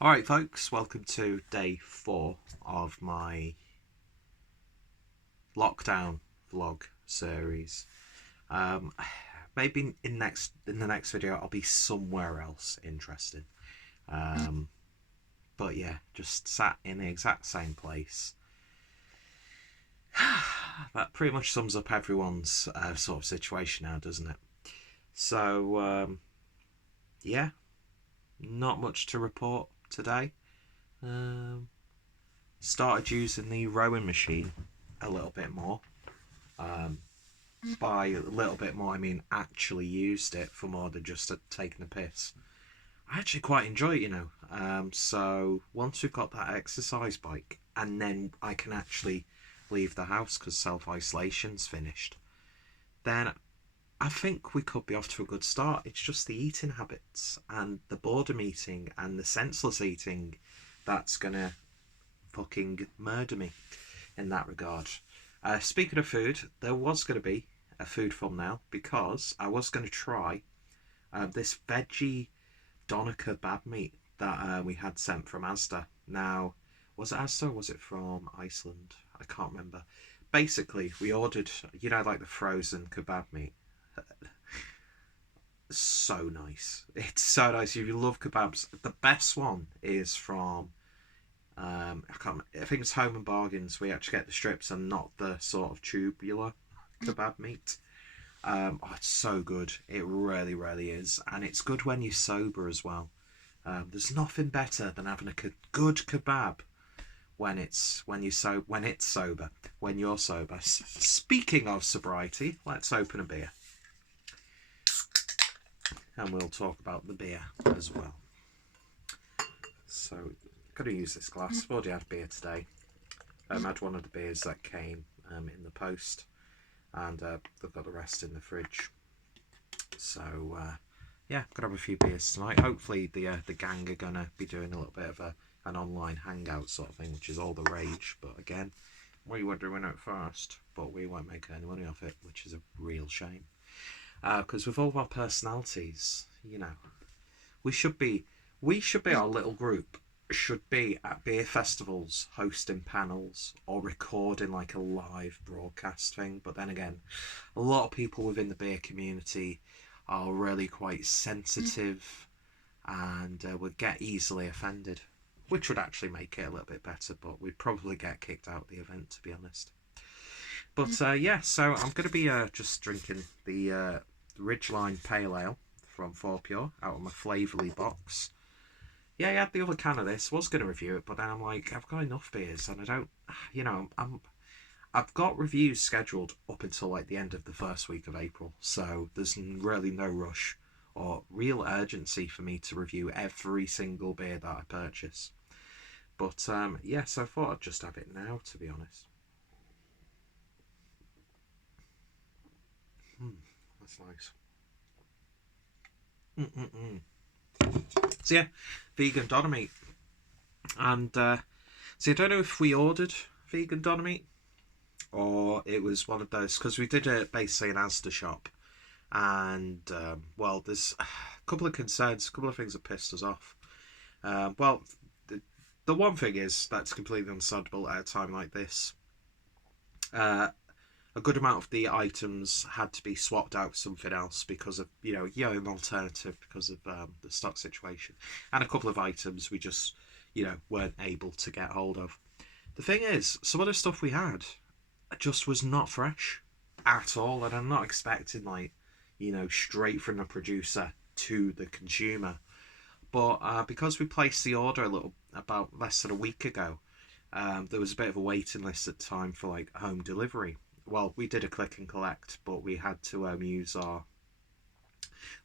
Alright folks, welcome to day 4 of my lockdown vlog series. Maybe in the next video I'll be somewhere else interesting. But yeah, just sat in the exact same place. That pretty much sums up everyone's sort of situation now, doesn't it? So yeah, not much to report today. Started using the rowing machine a little bit more. By a little bit more, I mean actually used it for more than just taking a piss. I actually quite enjoy it, So once we've got that exercise bike, and then I can actually leave the house because self-isolation's finished, then I think we could be off to a good start. It's just the eating habits and the boredom eating and the senseless eating that's gonna fucking murder me in that regard. Speaking of food, there was going to be a food thumbnail because I was going to try this veggie doner kebab meat that we had sent from Asda. Now, was it Asda or was it from Iceland? I can't remember. Basically, we ordered, like the frozen kebab meat. So nice. It's so nice. If you love kebabs, the best one is from I think it's Home and Bargains. We actually get the strips and not the sort of tubular kebab meat. It's so good. It really, really is, and it's good when you're sober as well. There's nothing better than having a good kebab when you're sober. Speaking of sobriety, let's open a beer, and we'll talk about the beer as well. So, gotta use this glass. I've already had beer today. I had one of the beers that came in the post, and they've got the rest in the fridge. So yeah, gotta have a few beers tonight. Hopefully the gang are gonna be doing a little bit of an online hangout sort of thing, which is all the rage. But again, we were doing it first, but we won't make any money off it, which is a real shame. Because with all of our personalities, we should be our little group should be at beer festivals hosting panels or recording like a live broadcast thing. But then again, a lot of people within the beer community are really quite sensitive and would get easily offended, which would actually make it a little bit better, but we'd probably get kicked out of the event, to be honest. But yeah, so I'm going to be just drinking the Ridgeline Pale Ale from 4Pure out of my Flavourly box. Yeah, I had the other can of this. Was going to review it, but then I'm like, I've got enough beers, and I don't, I've got reviews scheduled up until like the end of the first week of April, so there's really no rush or real urgency for me to review every single beer that I purchase. But yeah, so I thought I'd just have it now, to be honest. That's nice. So yeah, vegan doner meat. And see, I don't know if we ordered vegan doner meat or it was one of those, because we did it basically in Asda shop. And well, there's a couple of concerns, a couple of things that pissed us off. Well, the one thing is that's completely understandable at a time like this. A good amount of the items had to be swapped out for something else because of an alternative because of the stock situation, and a couple of items we just weren't able to get hold of. The thing is, some of the stuff we had just was not fresh at all, and I'm not expecting straight from the producer to the consumer, but because we placed the order about less than a week ago, there was a bit of a waiting list at the time for like home delivery. Well, we did a click and collect, but we had to use our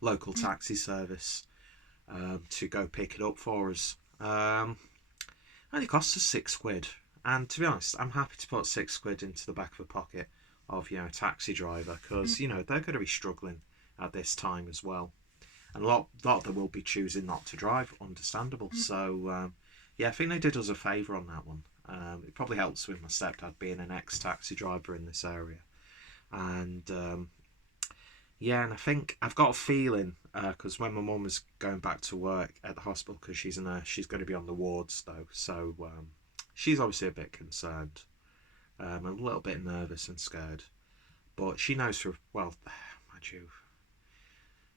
local taxi service to go pick it up for us. Only cost us £6, and to be honest, I'm happy to put £6 into the back of the pocket of a taxi driver, because they're going to be struggling at this time as well, and a lot of them will be choosing not to drive, understandable. So yeah, I think they did us a favour on that one. It probably helps with my stepdad being an ex-taxi driver in this area, and Yeah, and I think I've got a feeling because when my mum was going back to work at the hospital, because she's going to be on the wards though, so she's obviously a bit concerned, a little bit nervous and scared, but she knows mind you,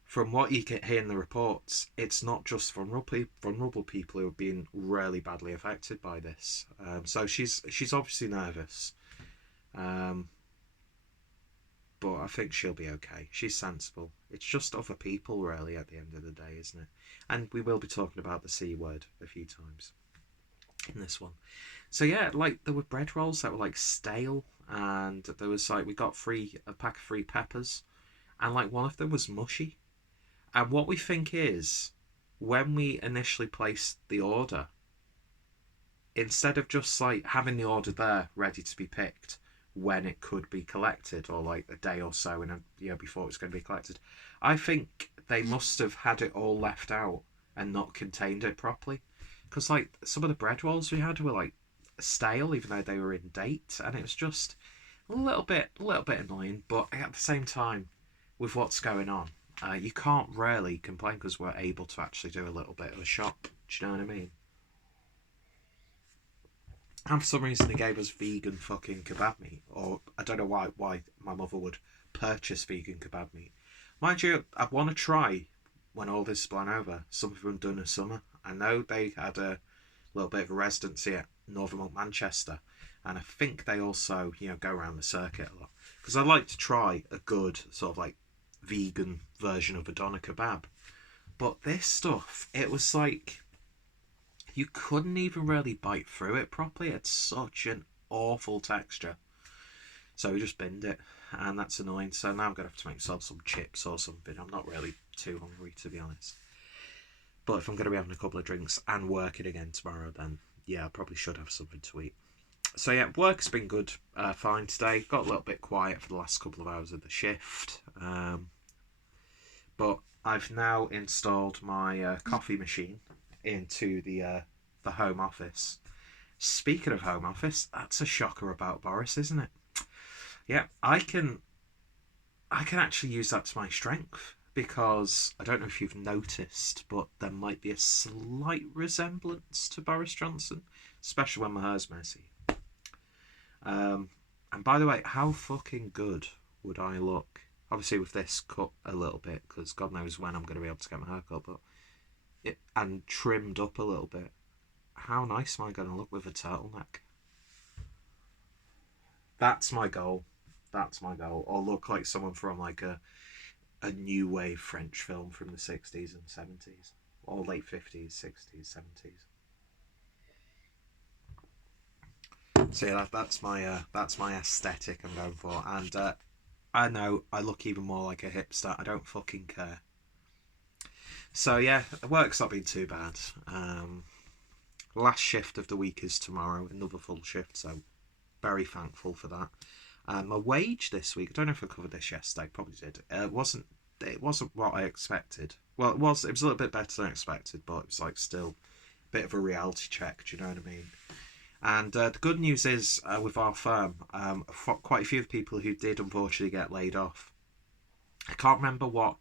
from what you can hear in the reports, it's not just vulnerable people who are being really badly affected by this. So she's obviously nervous, but I think she'll be okay. She's sensible. It's just other people, really, at the end of the day, isn't it? And we will be talking about the C word a few times in this one. So yeah, like there were bread rolls that were like stale, and there was like we got a pack of free peppers, and like one of them was mushy. And what we think is, when we initially placed the order, instead of just like having the order there ready to be picked when it could be collected, or like a day or so before it's going to be collected, I think they must have had it all left out and not contained it properly. Because like some of the bread rolls we had were like stale, even though they were in date, and it was just a little bit annoying. But at the same time, with what's going on, you can't really complain because we're able to actually do a little bit of a shop. Do you know what I mean? And for some reason, they gave us vegan fucking kebab meat, or I don't know why my mother would purchase vegan kebab meat. Mind you, I want to try when all this is blown over something from Dunner Summer. I know they had a little bit of a residency at Northern Manchester, and I think they also go around the circuit a lot because I like to try a good sort of like vegan version of a doner kebab. But this stuff, it was like you couldn't even really bite through it properly. It's such an awful texture. So we just binned it, and that's annoying. So now I'm going to have to make myself some chips or something. I'm not really too hungry, to be honest. But if I'm going to be having a couple of drinks and working again tomorrow, then yeah, I probably should have something to eat. So yeah, work's been good, fine today. Got a little bit quiet for the last couple of hours of the shift. But I've now installed my coffee machine into the home office. Speaking of home office, that's a shocker about Boris, isn't it? Yeah, I can actually use that to my strength, because I don't know if you've noticed, but there might be a slight resemblance to Boris Johnson, especially when my hair's messy. And by the way, how fucking good would I look? Obviously with this cut a little bit, because God knows when I'm going to be able to get my hair cut, but and trimmed up a little bit. How nice am I going to look with a turtleneck? That's my goal. That's my goal. Or look like someone from like a new wave French film from the 60s and 70s. Or late 50s, 60s, 70s. So yeah, that's my aesthetic I'm going for. And I know I look even more like a hipster. I don't fucking care. So yeah, the work's not been too bad. Last shift of the week is tomorrow, another full shift, so very thankful for that. My wage this week, I don't know if I covered this yesterday, probably did. It wasn't what I expected. Well, it was a little bit better than I expected, but it was like still a bit of a reality check, do you know what I mean? And the good news is, with our firm, quite a few of the people who did unfortunately get laid off, I can't remember what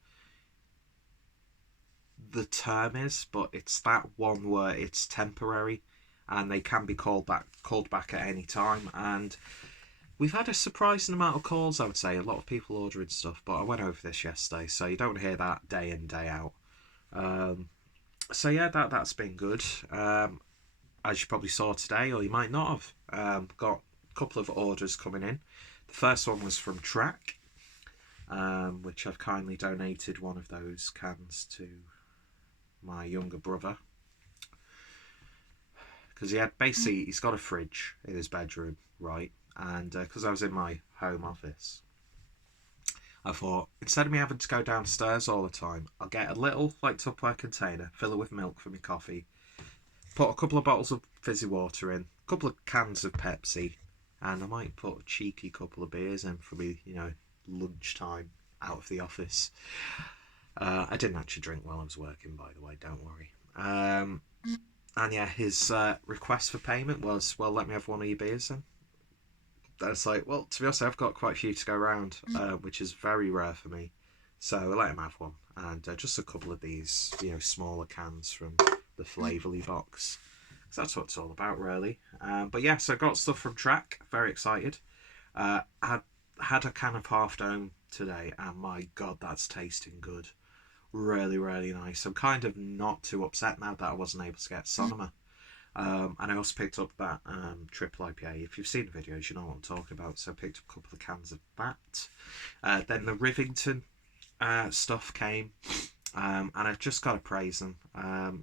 the term is, but it's that one where it's temporary and they can be called back at any time. And we've had a surprising amount of calls, I would say. A lot of people ordering stuff, but I went over this yesterday, so you don't hear that day in, day out. So yeah, that's been good. As you probably saw today, or you might not have, got a couple of orders coming in. The first one was from Track, which I've kindly donated one of those cans to my younger brother, because he's got a fridge in his bedroom, right? And because I was in my home office, I thought, instead of me having to go downstairs all the time, I'll get a little like Tupperware container, fill it with milk for my coffee, put a couple of bottles of fizzy water in, a couple of cans of Pepsi, and I might put a cheeky couple of beers in for me, lunchtime out of the office. I didn't actually drink while I was working, by the way, don't worry. And yeah, his request for payment was, well, let me have one of your beers then. That's like, well, to be honest, I've got quite a few to go around, which is very rare for me. So I let him have one, and just a couple of these, smaller cans from the Flavourly box. So that's what it's all about, really. But yeah, so I got stuff from Trek. Very excited. Had a can of Half Dome today, and my God, that's tasting good. Really, really nice. I'm kind of not too upset now that I wasn't able to get Sonoma. And I also picked up that triple IPA. If you've seen the videos, you know what I'm talking about. So I picked up a couple of cans of that. Then the Rivington stuff came. And I've just got to praise them.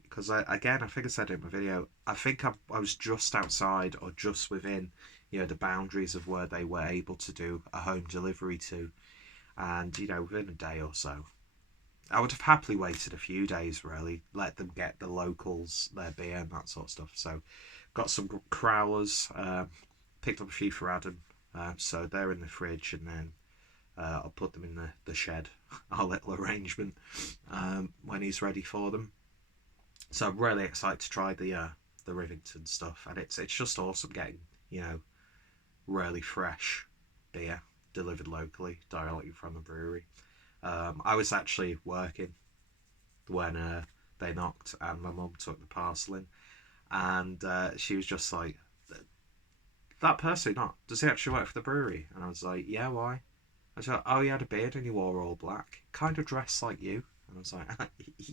Because, I think I said it in my video, I think I was just outside or just within the boundaries of where they were able to do a home delivery to. And, within a day or so, I would have happily waited a few days, really, let them get the locals their beer and that sort of stuff. So got some crowlers, picked up a few for Adam, so they're in the fridge, and then I'll put them in the shed, our little arrangement, when he's ready for them. So I'm really excited to try the Rivington stuff, and it's just awesome getting really fresh beer delivered locally directly from the brewery. I was actually working when they knocked, and my mum took the parcel in, and she was just like, "That person, does he actually work for the brewery?" And I was like, "Yeah, why?" I was like, "Oh, he had a beard and he wore all black, kind of dressed like you." And I was like,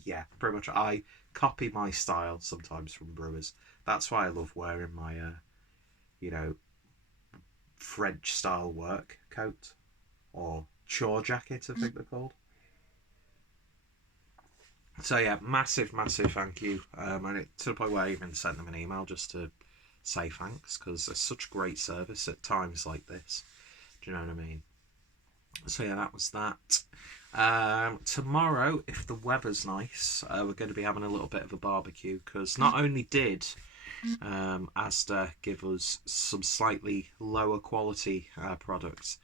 "Yeah, pretty much. I copy my style sometimes from brewers. That's why I love wearing my, French style work coat, or chore jacket, I think they're called." So yeah, massive thank you, and it to the point where I even sent them an email just to say thanks, because it's such great service at times like this. Do you know what I mean? So yeah, that was that. Tomorrow, if the weather's nice, we're going to be having a little bit of a barbecue, because not only did Asda give us some slightly lower quality products,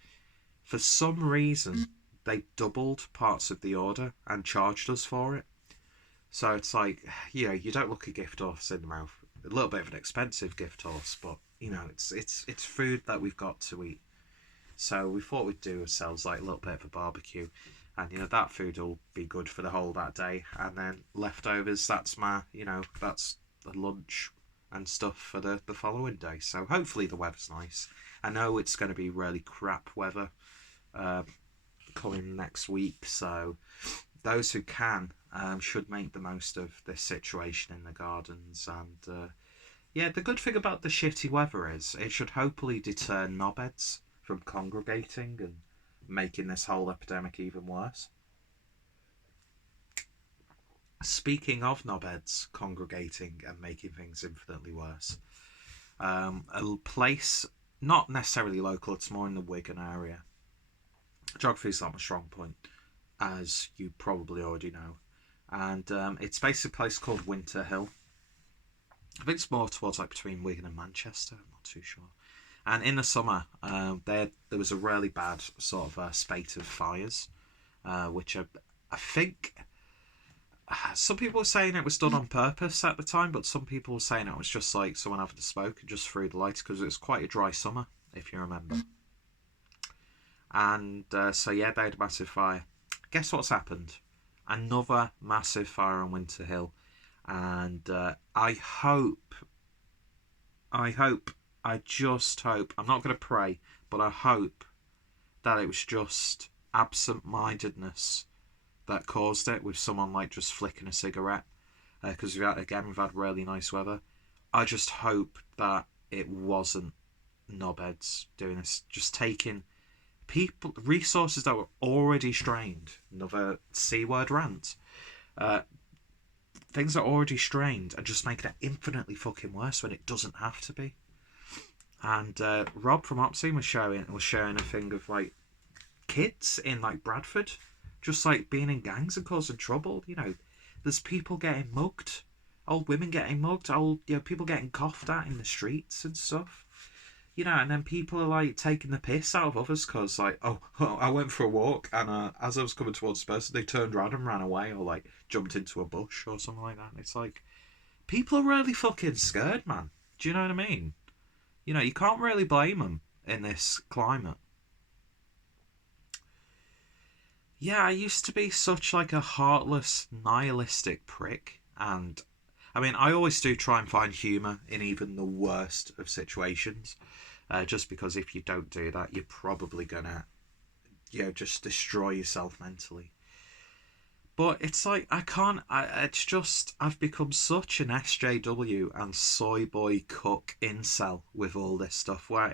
for some reason they doubled parts of the order and charged us for it. So it's like, you don't look a gift horse in the mouth. A little bit of an expensive gift horse, but it's food that we've got to eat. So we thought we'd do ourselves like a little bit of a barbecue, and that food will be good for the whole that day. And then leftovers, that's that's the lunch and stuff for the following day. So hopefully the weather's nice. I know it's going to be really crap weather coming next week, so those who can should make the most of this situation in the gardens. And the good thing about the shitty weather is it should hopefully deter knobheads from congregating and making this whole epidemic even worse. Speaking of knobheads congregating and making things infinitely worse, a place not necessarily local, it's more in the Wigan area. Geography is not my strong point, as you probably already know, and it's basically a place called Winter Hill. I think it's more towards between Wigan and Manchester, I'm not too sure. And in the summer, there was a really bad sort of spate of fires, which I think some people were saying it was done on purpose at the time, but some people were saying it was just like someone having a smoke and just threw the lights, because it was quite a dry summer, if you remember. And so yeah, they had a massive fire. Guess what's happened? Another massive fire on Winter Hill, and I just hope, I'm not going to pray, but I hope that it was just absent-mindedness that caused it, with someone just flicking a cigarette, because we've had really nice weather. I just hope that it wasn't knobheads doing this, just taking resources that were already strained. Another C-word rant. Things are already strained and just making it infinitely fucking worse when it doesn't have to be. And Rob from Opsy was sharing a thing of kids in Bradford just being in gangs and causing trouble. There's people getting mugged, old women getting mugged, people getting coughed at in the streets and stuff. And then people are taking the piss out of others because I went for a walk, and as I was coming towards the person, they turned around and ran away, or jumped into a bush or something like that. It's people are really fucking scared, man. Do you know what I mean? You can't really blame them in this climate. Yeah, I used to be such like a heartless, nihilistic prick, and I mean, I always do try and find humour in even the worst of situations, just because if you don't do that, you're probably gonna, just destroy yourself mentally. But it's like I can't. It's just I've become such an SJW and soy boy cook incel with all this stuff where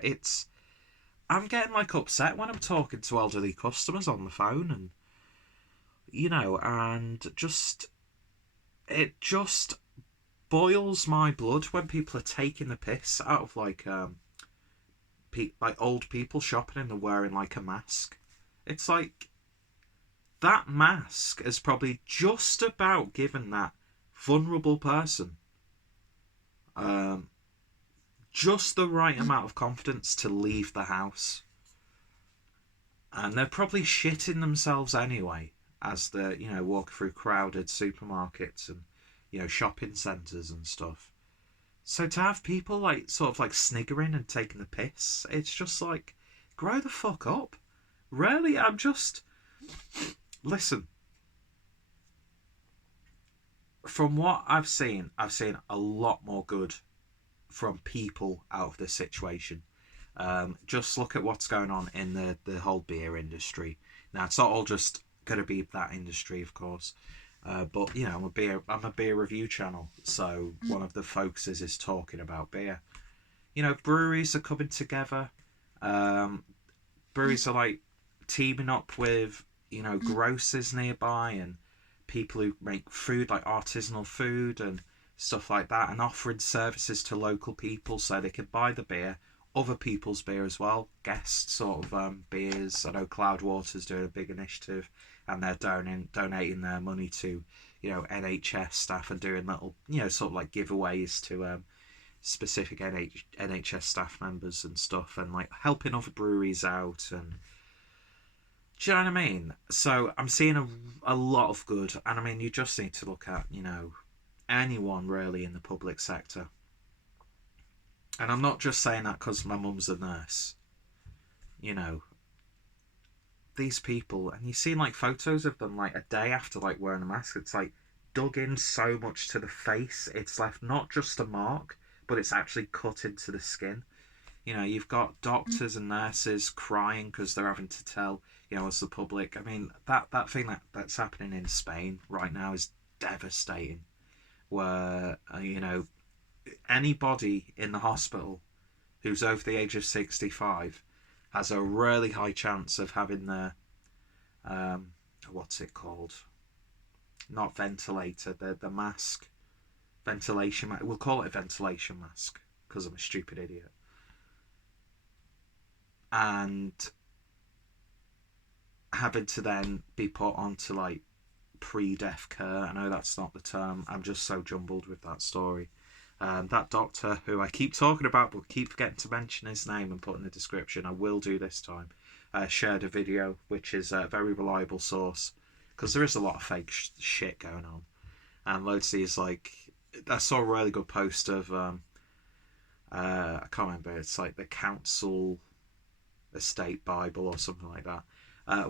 I'm getting like upset when I'm talking to elderly customers on the phone, and and just it just boils my blood when people are taking the piss out of like old people shopping and they're wearing like a mask. It's like that mask has probably just about given that vulnerable person um, just the right amount of confidence to leave the house. And they're probably shitting themselves anyway as they're, walking through crowded supermarkets and, shopping centres and stuff. So to have people like sort of like sniggering and taking the piss, it's just like, grow the fuck up. Really, listen. From what I've seen a lot more good from people out of this situation. Just look at what's going on in the whole beer industry. Now, it's not all just going to be that industry, of course. But I'm a beer review channel, so one of the focuses is talking about beer. Breweries are coming together. Breweries are like teaming up with grocers nearby and people who make food, like artisanal food and stuff like that, and offering services to local people so they can buy the beer, other people's beer as well, guest sort of beers. I know Cloudwater's doing a big initiative, and they're donating their money to NHS staff and doing little sort of like giveaways to specific NHS staff members and stuff, and like helping other breweries out. And do you know what I mean? So I'm seeing a lot of good, and I mean, you just need to look at anyone really in the public sector. And I'm not just saying that because my mum's a nurse. These people, and you see like photos of them like a day after like wearing a mask, it's like dug in so much to the face, it's left not just a mark, but it's actually cut into the skin. You've got doctors and nurses crying because they're having to tell, as the public. I mean, that thing that's happening in Spain right now is devastating. Where, anybody in the hospital who's over the age of 65 has a really high chance of having their, what's it called? Not ventilator, the mask. Ventilation, we'll call it a ventilation mask because I'm a stupid idiot. And having to then be put onto like pre-death care. I know that's not the term. I'm just so jumbled with that story. That doctor who I keep talking about but keep forgetting to mention his name and put in the description, I will do this time, shared a video, which is a very reliable source, because there is a lot of fake shit going on. And loads of these, like, I saw a really good post of, I can't remember, it's like the Council Estate Bible or something like that.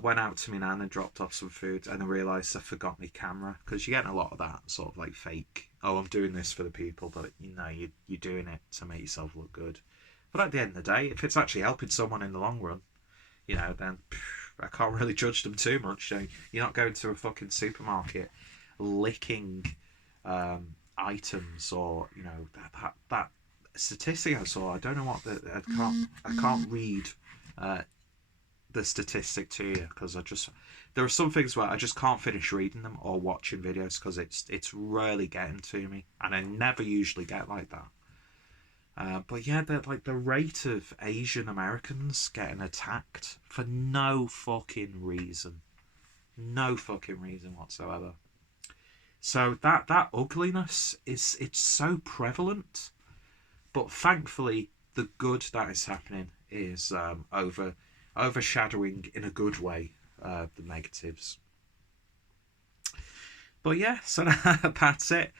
Went out to my nan and dropped off some food, and I realised I forgot my camera, because you're getting a lot of that sort of like fake, oh, I'm doing this for the people, but you're doing it to make yourself look good. But at the end of the day, if it's actually helping someone in the long run, then I can't really judge them too much. You're not going to a fucking supermarket licking items, or that statistic I saw. I don't know what I can't read the statistic to you, because there are some things where I just can't finish reading them or watching videos because it's really getting to me, and I never usually get like that. But yeah, the rate of Asian Americans getting attacked for no fucking reason whatsoever. So that ugliness it's so prevalent, but thankfully the good that is happening is overshadowing in a good way the negatives. But yeah, so that's it.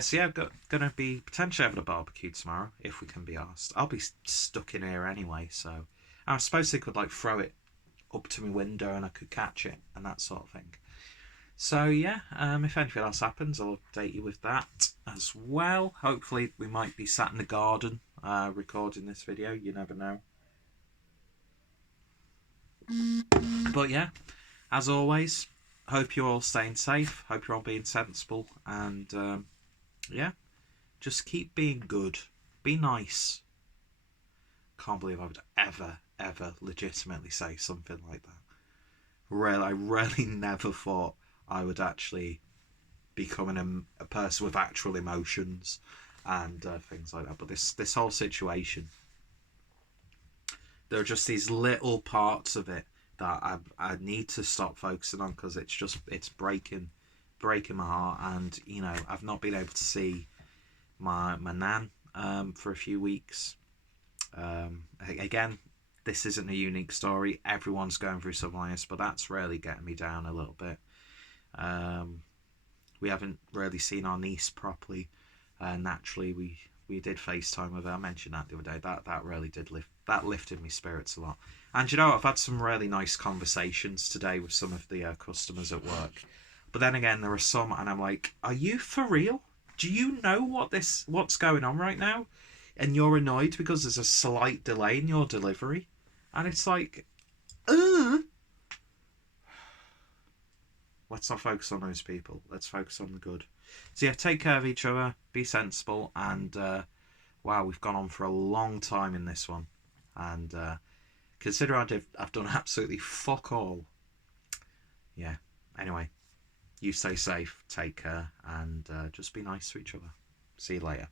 So yeah, I'm gonna be potentially having a barbecue tomorrow if we can be asked. I'll be stuck in here anyway, so I suppose they could like throw it up to my window and I could catch it and that sort of thing. So yeah, if anything else happens, I'll update you with that as well. Hopefully we might be sat in the garden recording this video, you never know. But yeah, as always, hope you're all staying safe, hope you're all being sensible, and yeah, just keep being good, be nice. Can't believe I would ever legitimately say something like that. I really never thought I would actually becoming a person with actual emotions and things like that. But this whole situation, there are just these little parts of it that I need to stop focusing on, because it's breaking my heart. And you know, I've not been able to see my nan for a few weeks. Again, this isn't a unique story. Everyone's going through something like this, but that's really getting me down a little bit. We haven't really seen our niece properly. Naturally, we did FaceTime with her. I mentioned that the other day. That really did lifted my spirits a lot. And you know, I've had some really nice conversations today with some of the customers at work. But then again, there are some, and I'm like, are you for real? Do you know what's going on right now? And you're annoyed because there's a slight delay in your delivery, and it's like, let's not focus on those people. Let's focus on the good. So yeah, take care of each other, be sensible, and wow, we've gone on for a long time in this one, and consider I've done absolutely fuck all. Yeah. Anyway, you stay safe, take care, and just be nice to each other. See you later.